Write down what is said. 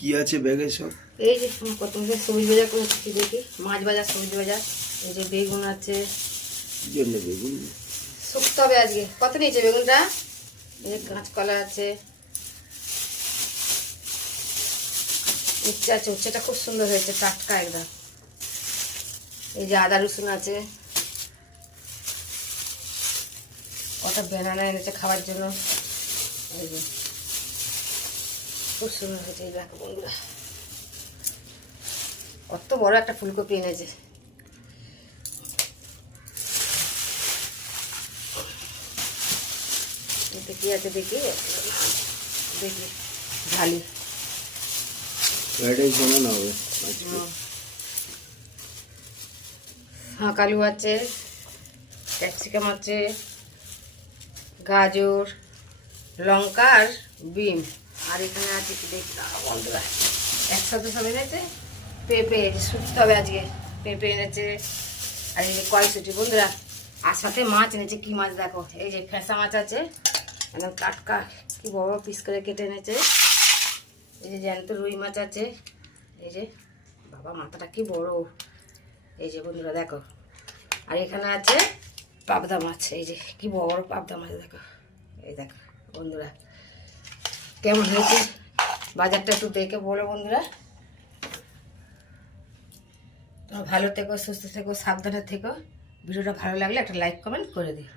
কি আছে ব্যাগে সব? এই যে প্রথমে সবজি বাজার করেছি, দেখি মাছ বাজার, সবজি বাজার। এই যে বেগুন আছে, জন্য বেগুন শুকতে হবে আজকে। কত নিয়েছে বেগুনটা? এই যে কাঁচকলা আছে, উচ্ছে আছে, উচ্ছেটা খুব সুন্দর হয়েছে, টাটকা একদম। এই যে আদা রসুন আছে, কটা বেনানা এনেছে খাওয়ার জন্য। এই যে খুব সুন্দর হয়েছে। এই দেখো বন্ধুরা, কত বড় একটা ফুলকপি এনেছে। এতে কি আছে দেখি, দেখি ঢালি। ফ্রাইড রাইস বানানো হবে আজকে। শাঁক আলু আছে, ক্যাপসিকাম আছে, গাজর, লঙ্কা আর বিম। আর এখানে আছে কি দেখি বন্ধুরা, একসাথে সব এনেছে। পেঁপে এনেছে, শুকতে হবে আজকে। পেঁপে এনেছে, আর এই যে কড়াইশুঁটি বন্ধুরা। আর সাথে মাছ এনেছে। কি মাছ দেখো, এই যে ফেঁসা মাছ আছে, একদম টাটকা, কি বড় পিস করে কেটে এনেছে। এই যে জ্যান্ত রুই মাছ আছে, এই যে বাবা মাথাটা কি বড়, এই যে বন্ধুরা দেখো। আর এখানে আছে পাবদা মাছ, এই যে কি বড় পাবদা মাছ দেখো। এই দেখো বন্ধুরা, কেমন হয়েছে বাজারটা একটু দেখে বলো বন্ধুরা। তোমরা ভালো থেকো, সুস্থ থেকো, সাবধানে থেকো। ভিডিওটা ভালো লাগলে একটা লাইক কমেন্ট করে দিও।